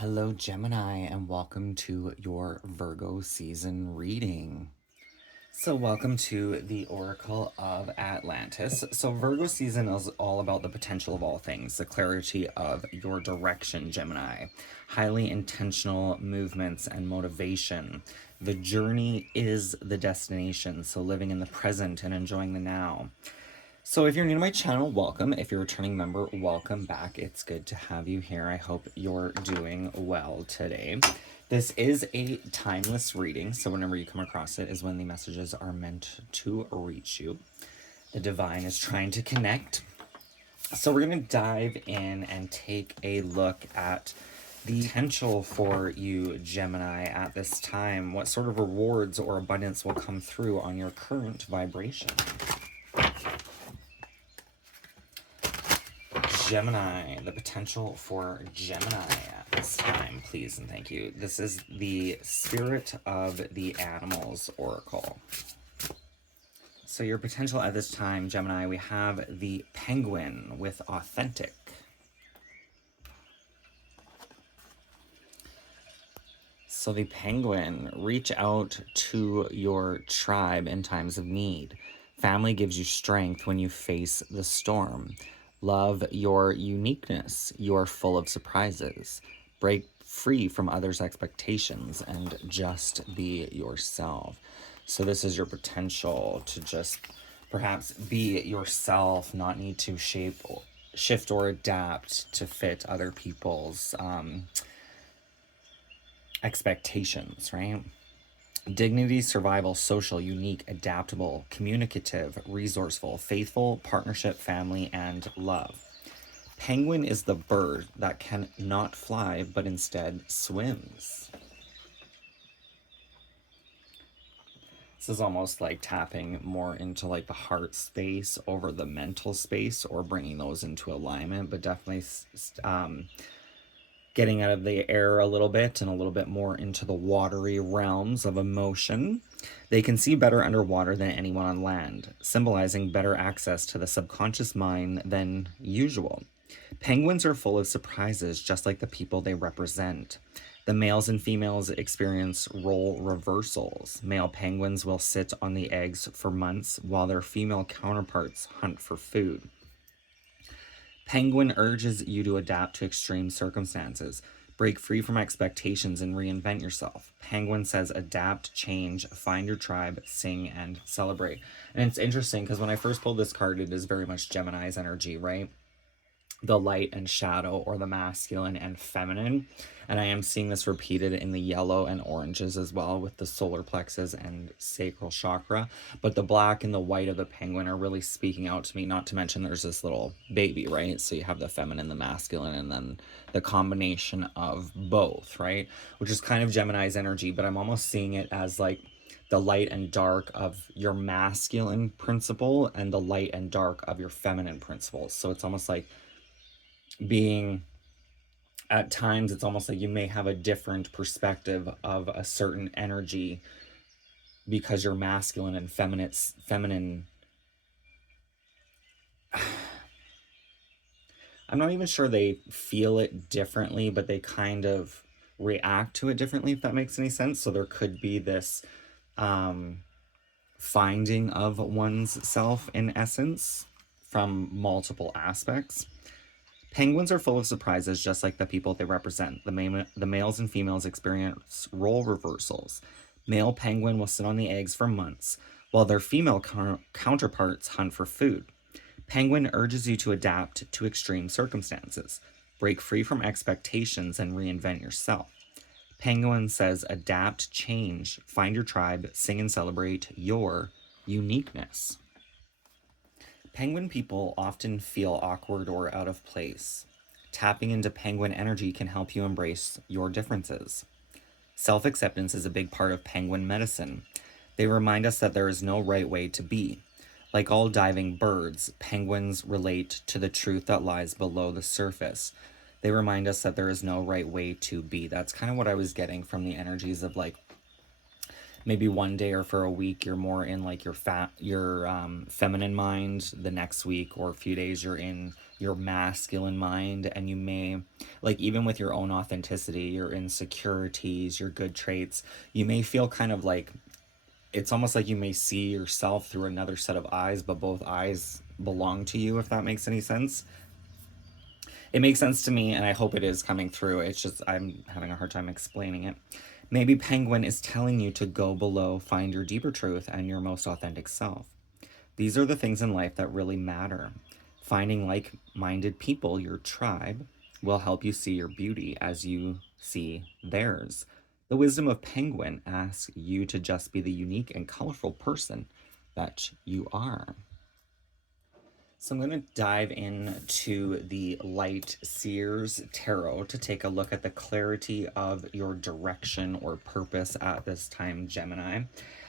Hello, Gemini, and welcome to your Virgo season reading. So, welcome to the Oracle of Atlantis. So, Virgo season is all about the potential of all things, the clarity of your direction, Gemini, highly intentional movements and motivation. The journey is the destination, so living in the present and enjoying the now. So if you're new to my channel, welcome. If you're a returning member, welcome back. It's good to have you here. I hope you're doing well today. This is a timeless reading, so whenever you come across it is when the messages are meant to reach you. The divine is trying to connect. So we're going to dive in and take a look at the potential for you, Gemini, at this time. What sort of rewards or abundance will come through on your current vibration? Gemini, the potential for Gemini at this time, please and thank you. This is the Spirit of the Animals Oracle. So your potential at this time, Gemini, we have the Penguin with Authentic. So the Penguin, reach out to your tribe in times of need. Family gives you strength when you face the storm. Love your uniqueness. You're full of surprises. Break free from others' expectations and just be yourself. So this is your potential to just perhaps be yourself, not need to shift or adapt to fit other people's expectations, right? Dignity, survival, social, unique, adaptable, communicative, resourceful, faithful, partnership, family, and love. Penguin is the bird that can not fly, but instead swims. This is almost like tapping more into like the heart space over the mental space, or bringing those into alignment, but definitely getting out of the air a little bit and a little bit more into the watery realms of emotion. They can see better underwater than anyone on land, symbolizing better access to the subconscious mind than usual. Penguins are full of surprises, just like the people they represent. The males and females experience role reversals. Male penguins will sit on the eggs for months while their female counterparts hunt for food. Penguin urges you to adapt to extreme circumstances, break free from expectations, and reinvent yourself. Penguin says adapt, change, find your tribe, sing, and celebrate. And it's interesting because when I first pulled this card, it is very much Gemini's energy, right? The light and shadow, or the masculine and feminine. And I am seeing this repeated in the yellow and oranges as well, with the solar plexus and sacral chakra. But the black and the white of the penguin are really speaking out to me, not to mention there's this little baby, right? So you have the feminine, the masculine, and then the combination of both, right? Which is kind of Gemini's energy, but I'm almost seeing it as like the light and dark of your masculine principle and the light and dark of your feminine principles. So it's almost like being, at times it's almost like you may have a different perspective of a certain energy because you're masculine and feminine. I'm not even sure they feel it differently, but they kind of react to it differently, if that makes any sense. So there could be this finding of one's self in essence from multiple aspects. Penguins are full of surprises, just like the people they represent. The males and females experience role reversals. Male penguin will sit on the eggs for months, while their female counterparts hunt for food. Penguin urges you to adapt to extreme circumstances, break free from expectations, and reinvent yourself. Penguin says adapt, change, find your tribe, sing and celebrate your uniqueness. Penguin people often feel awkward or out of place. Tapping into penguin energy can help you embrace your differences. Self-acceptance is a big part of penguin medicine. They remind us that there is no right way to be. Like all diving birds, penguins relate to the truth that lies below the surface. They remind us that there is no right way to be. That's kind of what I was getting from the energies of like, maybe one day or for a week you're more in like your feminine mind, the next week or a few days you're in your masculine mind, and you may, like, even with your own authenticity, your insecurities, your good traits, you may feel kind of like it's almost like you may see yourself through another set of eyes, but both eyes belong to you, if that makes any sense. It makes sense to me, and I hope it is coming through. It's just I'm having a hard time explaining it. Maybe Penguin is telling you to go below, find your deeper truth and your most authentic self. These are the things in life that really matter. Finding like minded people, your tribe, will help you see your beauty as you see theirs. The wisdom of Penguin asks you to just be the unique and colorful person that you are. So I'm going to dive into the Light Seers Tarot to take a look at the clarity of your direction or purpose at this time, Gemini.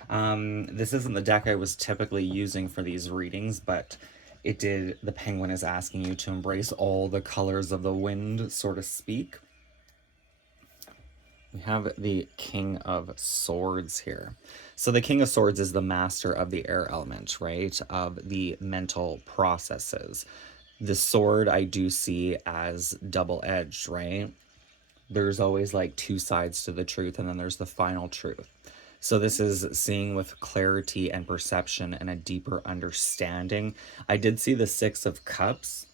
This isn't the deck I was typically using for these readings, but the Penguin is asking you to embrace all the colors of the wind, so to speak. We have the King of Swords here. So the King of Swords is the master of the air element, right? Of the mental processes. The sword I do see as double-edged, right? There's always like two sides to the truth, and then there's the final truth. So this is seeing with clarity and perception and a deeper understanding. I did see the Six of Cups.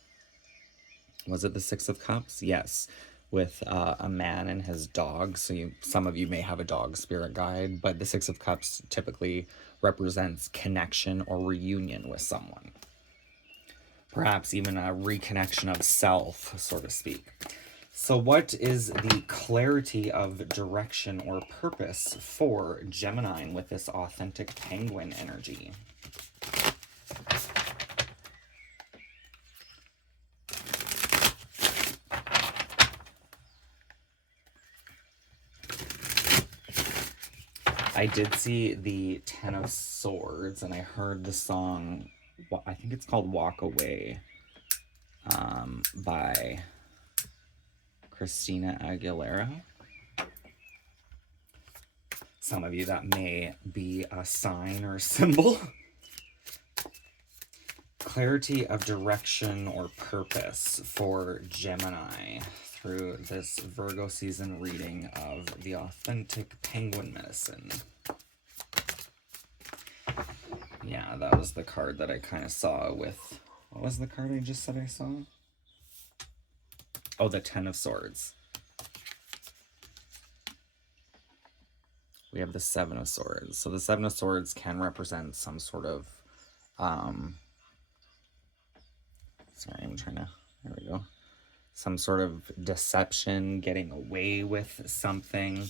Was it the Six of Cups? Yes. With a man and his dog. So some of you may have a dog spirit guide, but the Six of Cups typically represents connection or reunion with someone. Perhaps even a reconnection of self, so to speak. So what is the clarity of direction or purpose for Gemini with this authentic Penguin energy? I did see the Ten of Swords, and I heard the song, I think it's called Walk Away, by Christina Aguilera. Some of you, that may be a sign or a symbol. Clarity of direction or purpose for Gemini through this Virgo season reading of the authentic Penguin medicine. Yeah, that was the card that I kind of saw with, what was the card I just said I saw? Oh, the Ten of Swords. We have the Seven of Swords. So the Seven of Swords can represent some sort of, sorry, I'm trying to, there we go. Some sort of deception, getting away with something.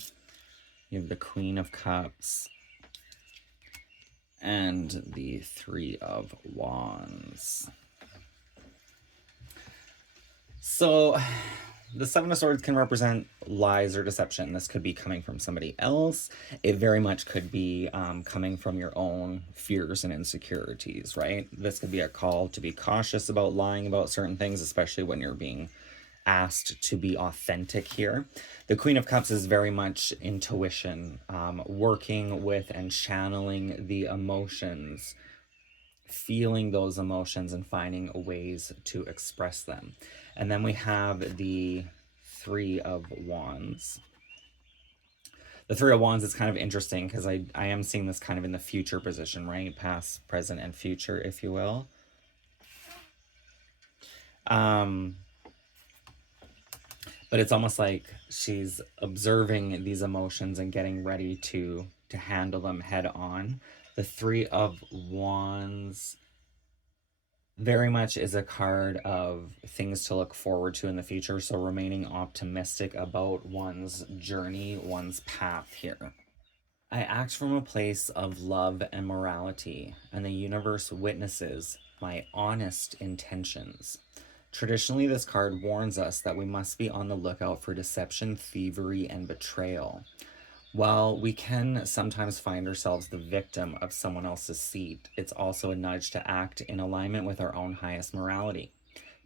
You have the Queen of Cups and the Three of Wands. So the Seven of Swords can represent lies or deception. This could be coming from somebody else. It very much could be coming from your own fears and insecurities, right? This could be a call to be cautious about lying about certain things, especially when you're being asked to be authentic here. The Queen of Cups is very much intuition, working with and channeling the emotions, feeling those emotions and finding ways to express them. And then we have the Three of Wands. The Three of Wands is kind of interesting because I am seeing this kind of in the future position, right? Past, present, and future, if you will. But it's almost like she's observing these emotions and getting ready to handle them head on. The Three of Wands very much is a card of things to look forward to in the future. So remaining optimistic about one's journey, one's path here. I act from a place of love and morality, and the universe witnesses my honest intentions. Traditionally, this card warns us that we must be on the lookout for deception, thievery, and betrayal. While we can sometimes find ourselves the victim of someone else's deceit, it's also a nudge to act in alignment with our own highest morality.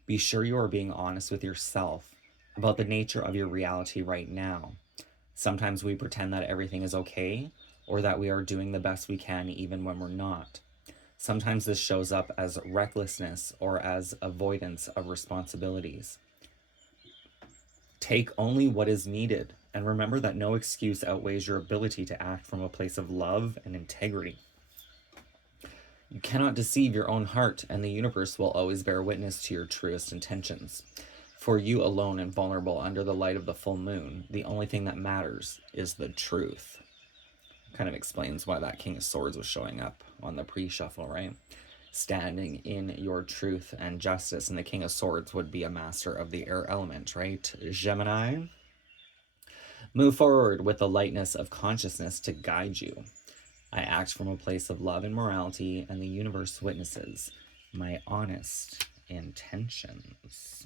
Be sure you are being honest with yourself about the nature of your reality right now. Sometimes we pretend that everything is okay, or that we are doing the best we can even when we're not. Sometimes this shows up as recklessness or as avoidance of responsibilities. Take only what is needed, and remember that no excuse outweighs your ability to act from a place of love and integrity. You cannot deceive your own heart, and the universe will always bear witness to your truest intentions. For you alone and vulnerable under the light of the full moon, the only thing that matters is the truth. Kind of explains why that King of Swords was showing up on the pre-shuffle, right? Standing in your truth and justice, and the King of Swords would be a master of the air element, right? Gemini. Move forward with the lightness of consciousness to guide you. I act from a place of love and morality, and the universe witnesses my honest intentions.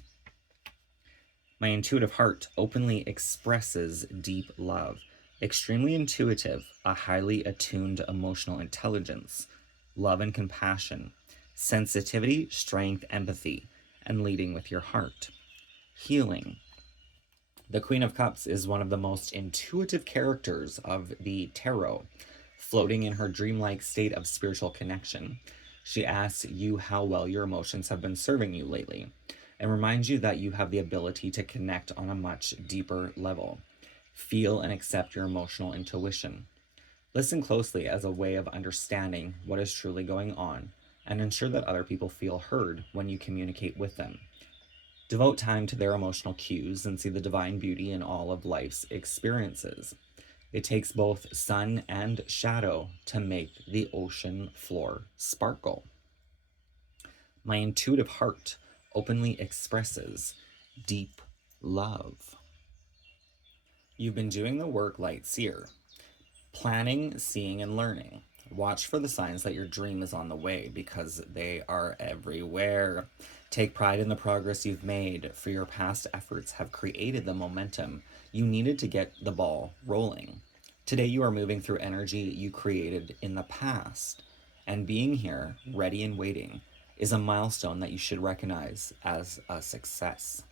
My intuitive heart openly expresses deep love, extremely intuitive, a highly attuned emotional intelligence, love and compassion, sensitivity, strength, empathy, and leading with your heart. Healing. The Queen of Cups is one of the most intuitive characters of the tarot, floating in her dreamlike state of spiritual connection. She asks you how well your emotions have been serving you lately, and reminds you that you have the ability to connect on a much deeper level. Feel and accept your emotional intuition. Listen closely as a way of understanding what is truly going on, and ensure that other people feel heard when you communicate with them. Devote time to their emotional cues and see the divine beauty in all of life's experiences. It takes both sun and shadow to make the ocean floor sparkle. My intuitive heart openly expresses deep love. You've been doing the work, Light Seer. Planning, seeing, and learning. Watch for the signs that your dream is on the way, because they are everywhere. Take pride in the progress you've made, for your past efforts have created the momentum you needed to get the ball rolling. Today you are moving through energy you created in the past, and being here, ready and waiting, is a milestone that you should recognize as a success.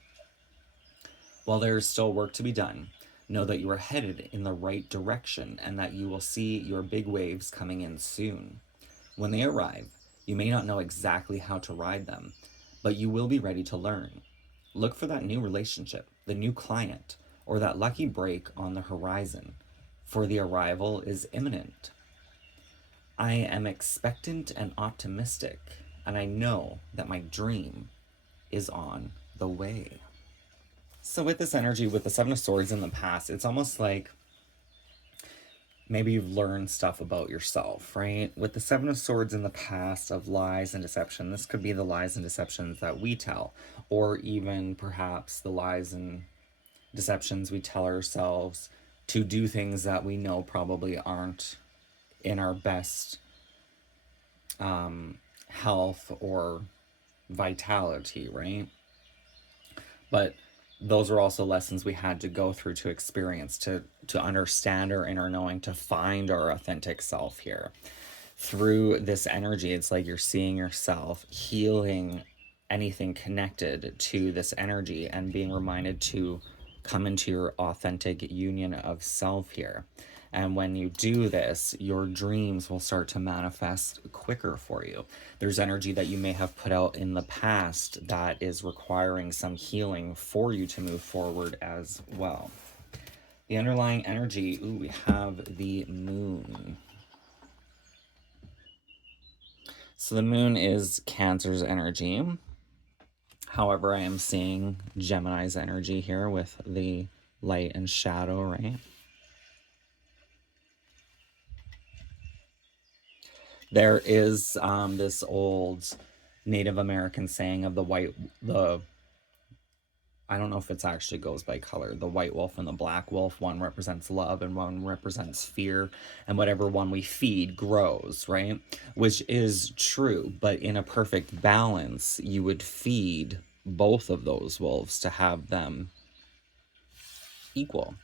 While there is still work to be done, know that you are headed in the right direction and that you will see your big waves coming in soon. When they arrive, you may not know exactly how to ride them, but you will be ready to learn. Look for that new relationship, the new client, or that lucky break on the horizon, for the arrival is imminent. I am expectant and optimistic, and I know that my dream is on the way. So with this energy, with the Seven of Swords in the past, it's almost like maybe you've learned stuff about yourself, right? With the Seven of Swords in the past of lies and deception, this could be the lies and deceptions that we tell, or even perhaps the lies and deceptions we tell ourselves to do things that we know probably aren't in our best health or vitality, right? But those are also lessons we had to go through to experience, to understand our inner knowing, to find our authentic self here. Through this energy, it's like you're seeing yourself, healing anything connected to this energy, and being reminded to come into your authentic union of self here. And when you do this, your dreams will start to manifest quicker for you. There's energy that you may have put out in the past that is requiring some healing for you to move forward as well. The underlying energy, we have the moon. So the moon is Cancer's energy. However, I am seeing Gemini's energy here with the light and shadow, right? There is this old Native American saying of I don't know if it actually goes by color, the white wolf and the black wolf. One represents love and one represents fear, and whatever one we feed grows, right? Which is true, but in a perfect balance, you would feed both of those wolves to have them equal.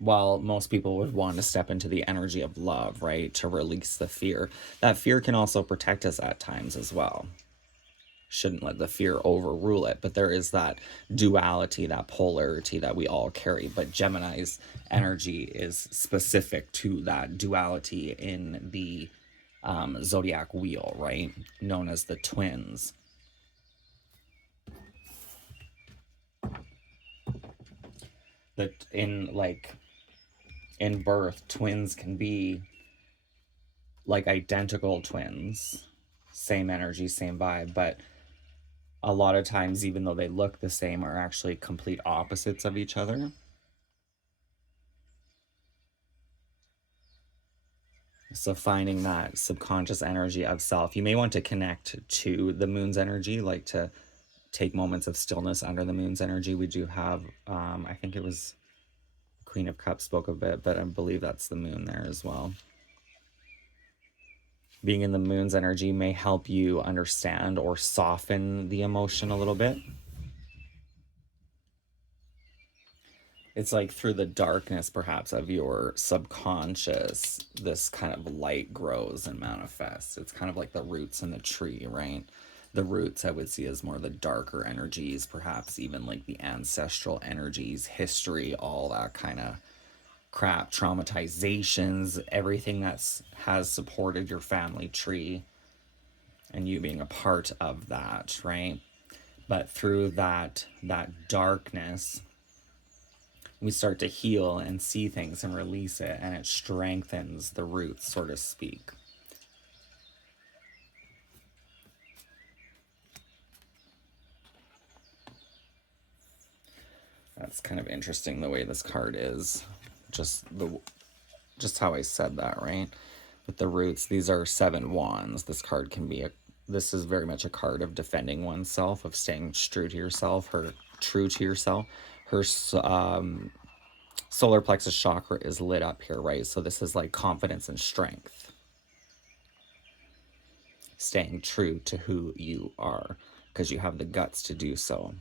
While most people would want to step into the energy of love, right, to release the fear, that fear can also protect us at times as well. shouldn't let the fear overrule it. But there is that duality, that polarity that we all carry. But Gemini's energy is specific to that duality in the zodiac wheel, right? Known as the twins. That in birth, twins can be like identical twins, same energy, same vibe, but a lot of times, even though they look the same, are actually complete opposites of each other. So finding that subconscious energy of self, you may want to connect to the moon's energy, like to take moments of stillness under the moon's energy. We do have, I think it was Queen of Cups spoke a bit, but I believe that's the moon there as well. Being in the moon's energy may help you understand or soften the emotion a little bit. It's like through the darkness, perhaps, of your subconscious, this kind of light grows and manifests. It's kind of like the roots in the tree, right? The roots I would see as more the darker energies, perhaps even like the ancestral energies, history, all that kind of crap, traumatizations, everything that's has supported your family tree and you being a part of that, right? But through that darkness, we start to heal and see things and release it, and it strengthens the roots, so to speak. That's kind of interesting the way this card is. Just how I said that, right? With the roots, these are 7 wands. This card can be this is very much a card of defending oneself, of staying true to yourself, true to yourself. Her solar plexus chakra is lit up here, right? So this is like confidence and strength. Staying true to who you are because you have the guts to do so.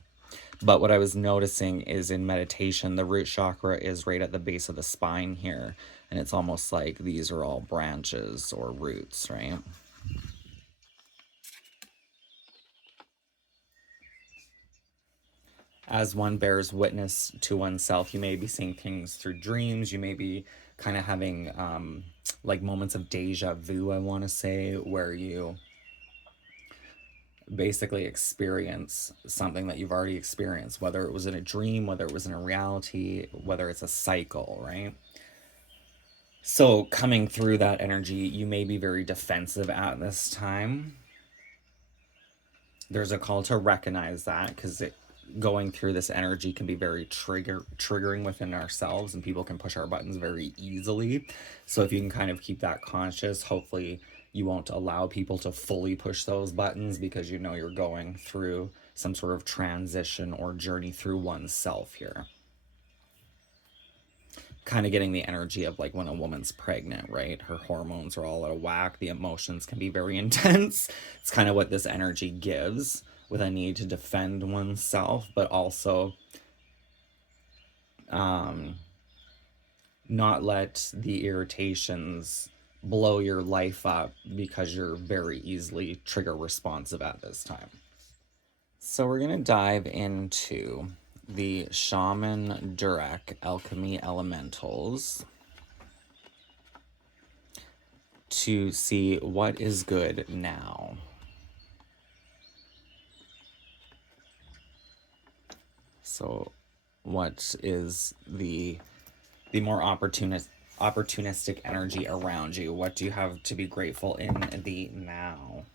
But what I was noticing is in meditation, the root chakra is right at the base of the spine here. And it's almost like these are all branches or roots, right? As one bears witness to oneself, you may be seeing things through dreams. You may be kind of having like moments of deja vu, I want to say, where you basically experience something that you've already experienced, whether it was in a dream, whether it was in a reality, whether it's a cycle, right? So coming through that energy, you may be very defensive at this time. There's a call to recognize that, because going through this energy can be very triggering within ourselves, and people can push our buttons very easily. So if you can kind of keep that conscious, hopefully you won't allow people to fully push those buttons, because you know you're going through some sort of transition or journey through oneself here. Kind of getting the energy of like when a woman's pregnant, right? Her hormones are all out of whack. The emotions can be very intense. It's kind of what this energy gives, with a need to defend oneself, but also not let the irritations blow your life up, because you're very easily trigger responsive at this time. So we're going to dive into the Shaman Durek Alchemy Elementals to see what is good now. So what is the more opportunistic energy around you? What do you have to be grateful in the now?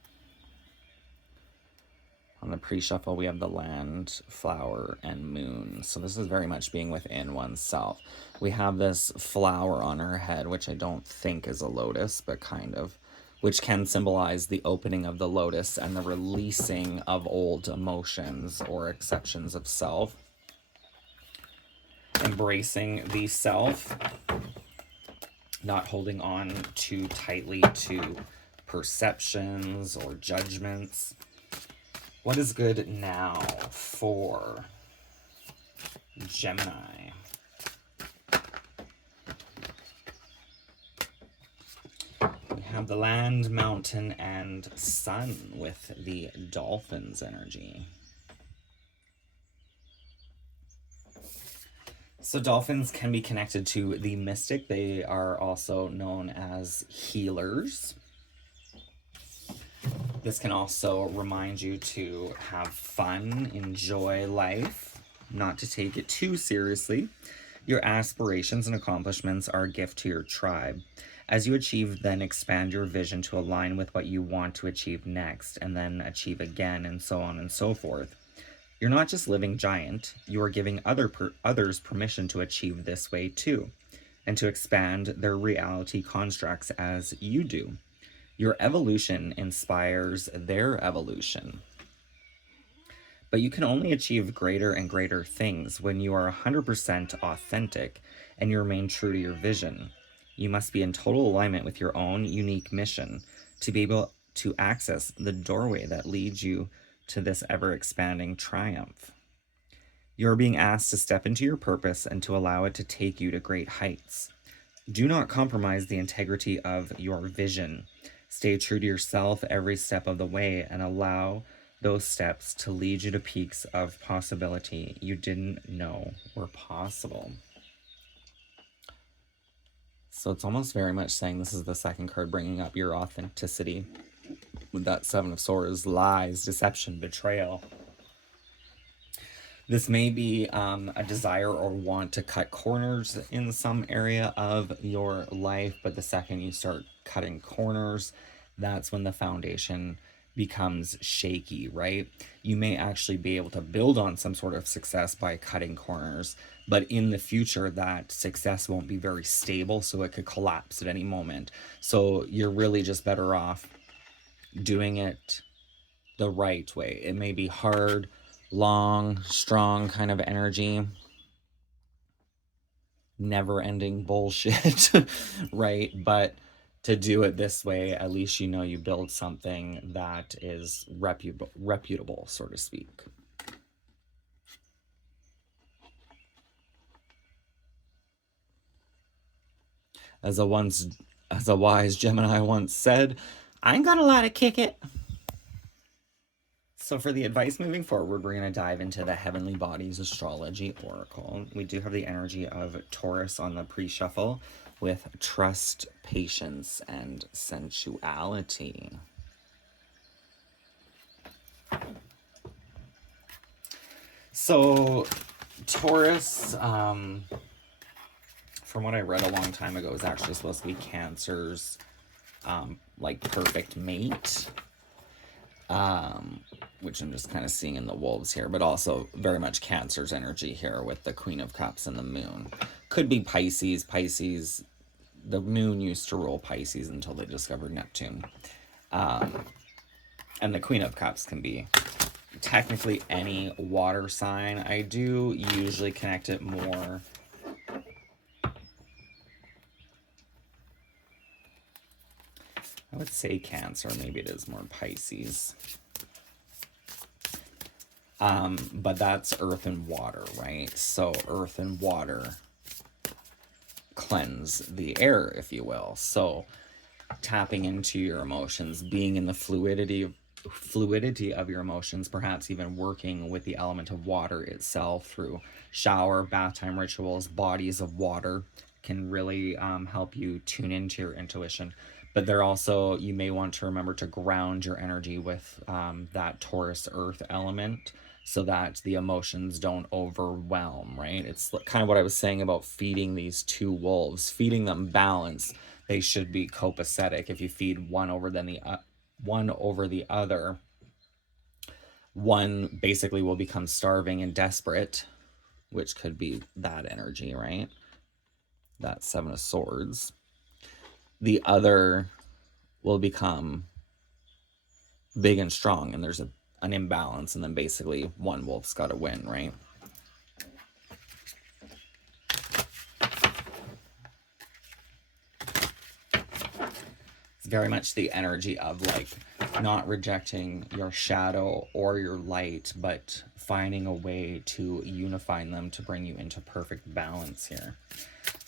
On the pre-shuffle, we have the land, flower, and moon. So this is very much being within oneself. We have this flower on her head, which I don't think is a lotus, but kind of, which can symbolize the opening of the lotus and the releasing of old emotions or exceptions of self. Embracing the self, not holding on too tightly to perceptions or judgments. What is good now for Gemini? We have the land, mountain, and sun with the dolphins energy. So dolphins can be connected to the mystic. They are also known as healers. This can also remind you to have fun, enjoy life, not to take it too seriously. Your aspirations and accomplishments are a gift to your tribe. As you achieve, then expand your vision to align with what you want to achieve next, and then achieve again, and so on and so forth. You're not just living giant, you are giving others permission to achieve this way too, and to expand their reality constructs as you do. Your evolution inspires their evolution. But you can only achieve greater and greater things when you are 100% authentic and you remain true to your vision. You must be in total alignment with your own unique mission to be able to access the doorway that leads you to this ever-expanding triumph. You're being asked to step into your purpose and to allow it to take you to great heights. Do not compromise the integrity of your vision. Stay true to yourself every step of the way and allow those steps to lead you to peaks of possibility you didn't know were possible. So it's almost very much saying this is the second card bringing up your authenticity with that Seven of Swords, lies, deception, betrayal. This may be a desire or want to cut corners in some area of your life, but the second you start cutting corners, that's when the foundation becomes shaky, right? You may actually be able to build on some sort of success by cutting corners, but in the future that success won't be very stable, so it could collapse at any moment. So you're really just better off doing it the right way. It may be hard, long, strong kind of energy, never-ending bullshit, right? But to do it this way, at least you know you build something that is reputable, so to speak. As a wise Gemini once said, I ain't gonna lie to kick it. So for the advice moving forward, we're going to dive into the Heavenly Bodies Astrology Oracle. We do have the energy of Taurus on the pre-shuffle with trust, patience, and sensuality. So Taurus, from what I read a long time ago, is actually supposed to be Cancer's like perfect mate. Which I'm just kind of seeing in the wolves here, but also very much Cancer's energy here with the Queen of Cups and the Moon. Could be Pisces. Pisces, the Moon used to rule Pisces until they discovered Neptune. And the Queen of Cups can be technically any water sign. I do usually connect it more I would say Cancer, maybe it is more Pisces. But that's earth and water, right? So earth and water cleanse the air, if you will. So tapping into your emotions, being in the fluidity of your emotions, perhaps even working with the element of water itself through shower, bath time rituals, bodies of water can really help you tune into your intuition. But there also, you may want to remember to ground your energy with that Taurus earth element so that the emotions don't overwhelm, right? It's kind of what I was saying about feeding these two wolves, feeding them balance. They should be copacetic. If you feed one over the other, one basically will become starving and desperate, which could be that energy, right? That Seven of Swords. The other will become big and strong, and there's an imbalance, and then basically one wolf's got to win, right? It's very much the energy of like not rejecting your shadow or your light, but finding a way to unify them to bring you into perfect balance here.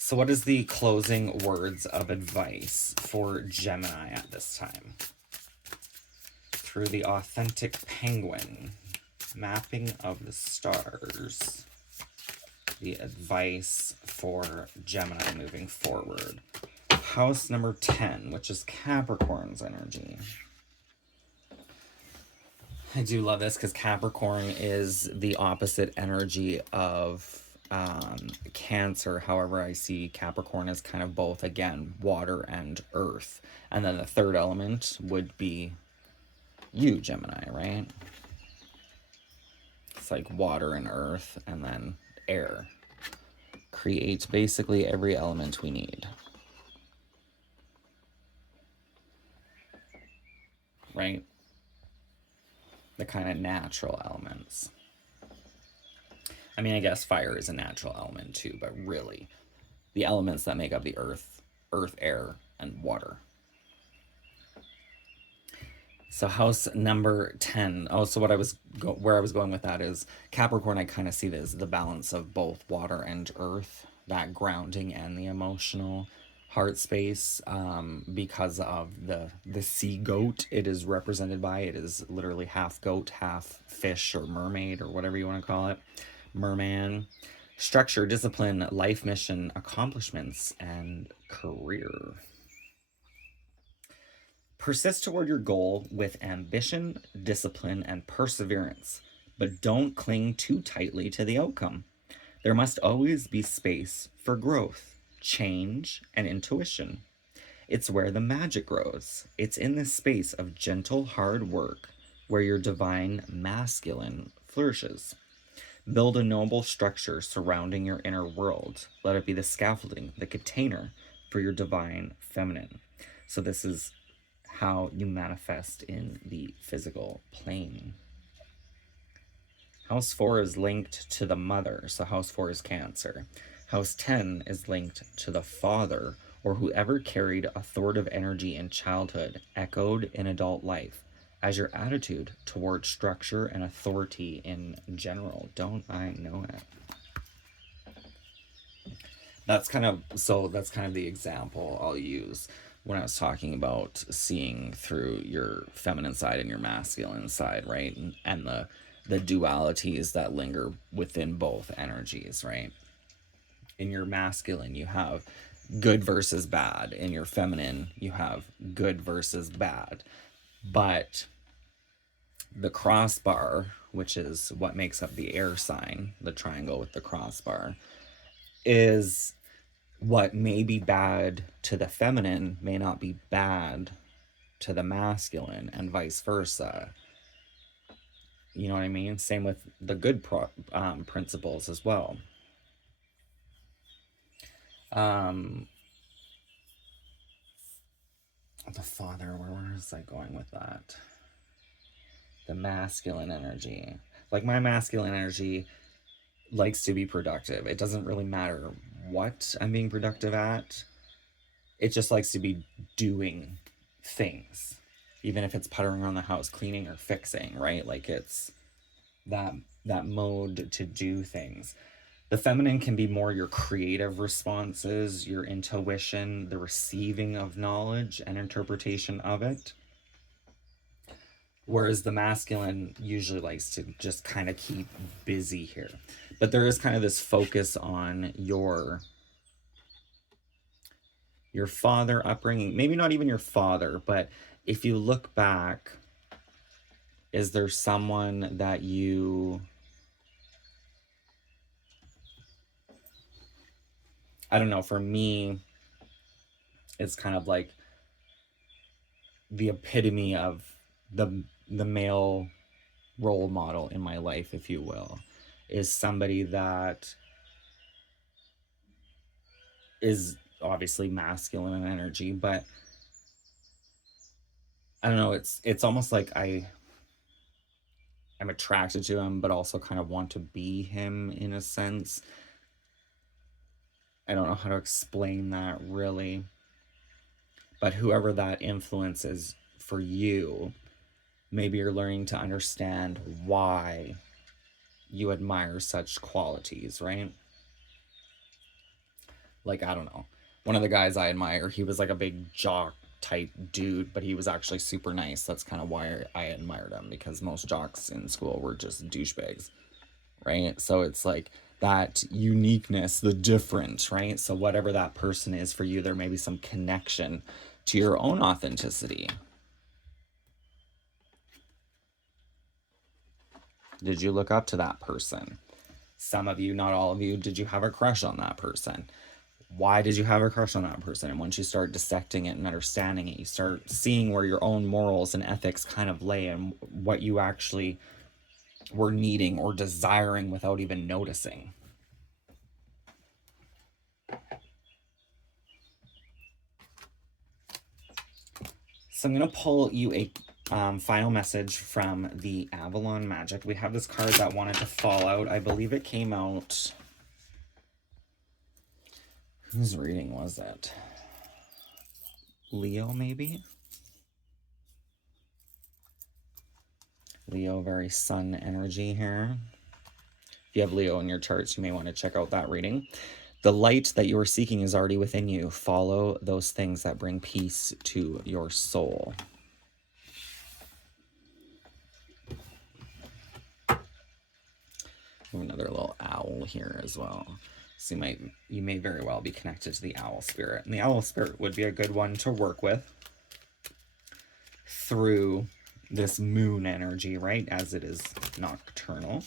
So what is the closing words of advice for Gemini at this time? Through the authentic penguin, mapping of the stars, the advice for Gemini moving forward. House number 10, which is Capricorn's energy. I do love this because Capricorn is the opposite energy of Cancer. However, I see Capricorn as kind of both, again, water and earth. And then the third element would be you, Gemini, right? It's like water and earth, and then air. Creates basically every element we need. Right? The kind of natural elements. I mean, I guess fire is a natural element too, but really, the elements that make up the earth, air, and water. So house number 10. Oh, so where I was going with that is Capricorn, I kind of see this, the balance of both water and earth, that grounding and the emotional heart space, because of the sea goat it is represented by. It is literally half goat, half fish or mermaid or whatever you want to call it. Merman. Structure, discipline, life mission, accomplishments, and career. Persist toward your goal with ambition, discipline, and perseverance, but don't cling too tightly to the outcome. There must always be space for growth, change, and intuition. It's where the magic grows. It's in this space of gentle, hard work where your divine masculine flourishes. Build a noble structure surrounding your inner world. Let it be the scaffolding, the container for your divine feminine. So this is how you manifest in the physical plane. House 4 is linked to the mother, so house 4 is Cancer. House 10 is linked to the father, or whoever carried authoritative energy in childhood, echoed in adult life, as your attitude toward structure and authority in general. Don't I know it? That's kind of the example I'll use when I was talking about seeing through your feminine side and your masculine side, right? And the dualities that linger within both energies, right? In your masculine, you have good versus bad. In your feminine, you have good versus bad. But the crossbar, which is what makes up the air sign, the triangle with the crossbar, is what may be bad to the feminine may not be bad to the masculine, and vice versa. You know what I mean? Same with the good principles as well. The father, where is I going with that? The masculine energy. Like, my masculine energy likes to be productive. It doesn't really matter what I'm being productive at. It just likes to be doing things, even if it's puttering around the house, cleaning or fixing, right? Like, it's that mode to do things. The feminine can be more your creative responses, your intuition, the receiving of knowledge and interpretation of it. Whereas the masculine usually likes to just kind of keep busy here. But there is kind of this focus on your father upbringing. Maybe not even your father, but if you look back, is there someone that you... I don't know, for me, it's kind of like the epitome of the male role model in my life, if you will, is somebody that is obviously masculine in energy, but I don't know, it's almost like I'm attracted to him, but also kind of want to be him in a sense. I don't know how to explain that really, but whoever that influence is for you, maybe you're learning to understand why you admire such qualities, right? Like, I don't know. One of the guys I admire, he was like a big jock type dude, but he was actually super nice. That's kind of why I admired him, because most jocks in school were just douchebags, right? So it's like that uniqueness, the different, right? So whatever that person is for you, there may be some connection to your own authenticity. Did you look up to that person? Some of you, not all of you, did you have a crush on that person? Why did you have a crush on that person? And once you start dissecting it and understanding it, you start seeing where your own morals and ethics kind of lay and what you actually were needing or desiring without even noticing. So I'm going to pull you a final message from the Avalon Magic. We have this card that wanted to fall out. I believe it came out... Whose reading was it? Leo, maybe? Leo, very sun energy here. If you have Leo in your charts, you may want to check out that reading. The light that you are seeking is already within you. Follow those things that bring peace to your soul. Another little owl here as well. So you may very well be connected to the owl spirit. And the owl spirit would be a good one to work with through this moon energy, right? As it is nocturnal.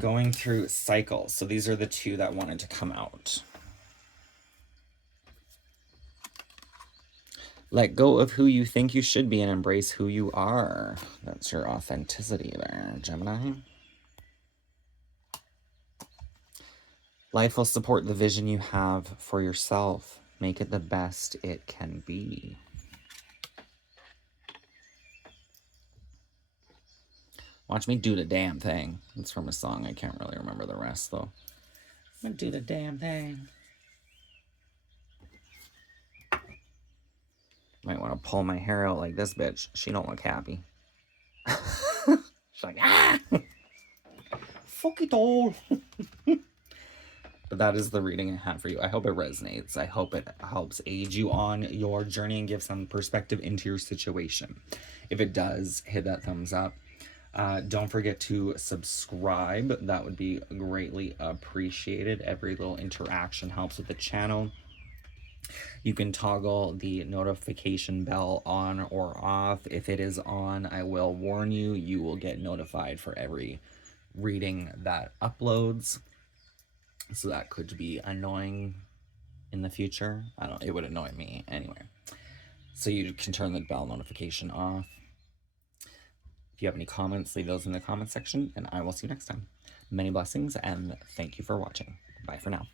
Going through cycles. So these are the two that wanted to come out. Let go of who you think you should be and embrace who you are. That's your authenticity there, Gemini. Life will support the vision you have for yourself. Make it the best it can be. Watch me do the damn thing. It's from a song. I can't really remember the rest, though. I'm gonna do the damn thing. Might want to pull my hair out like this bitch. She don't look happy. She's like, ah! Fuck it all. But that is the reading I have for you. I hope it resonates. I hope it helps aid you on your journey and give some perspective into your situation. If it does, hit that thumbs up. Don't forget to subscribe. That would be greatly appreciated. Every little interaction helps with the channel. You can toggle the notification bell on or off. If it is on, I will warn you. You will get notified for every reading that uploads. So that could be annoying in the future. It would annoy me anyway. So you can turn the bell notification off. If you have any comments, leave those in the comment section, and I will see you next time. Many blessings, and thank you for watching. Bye for now.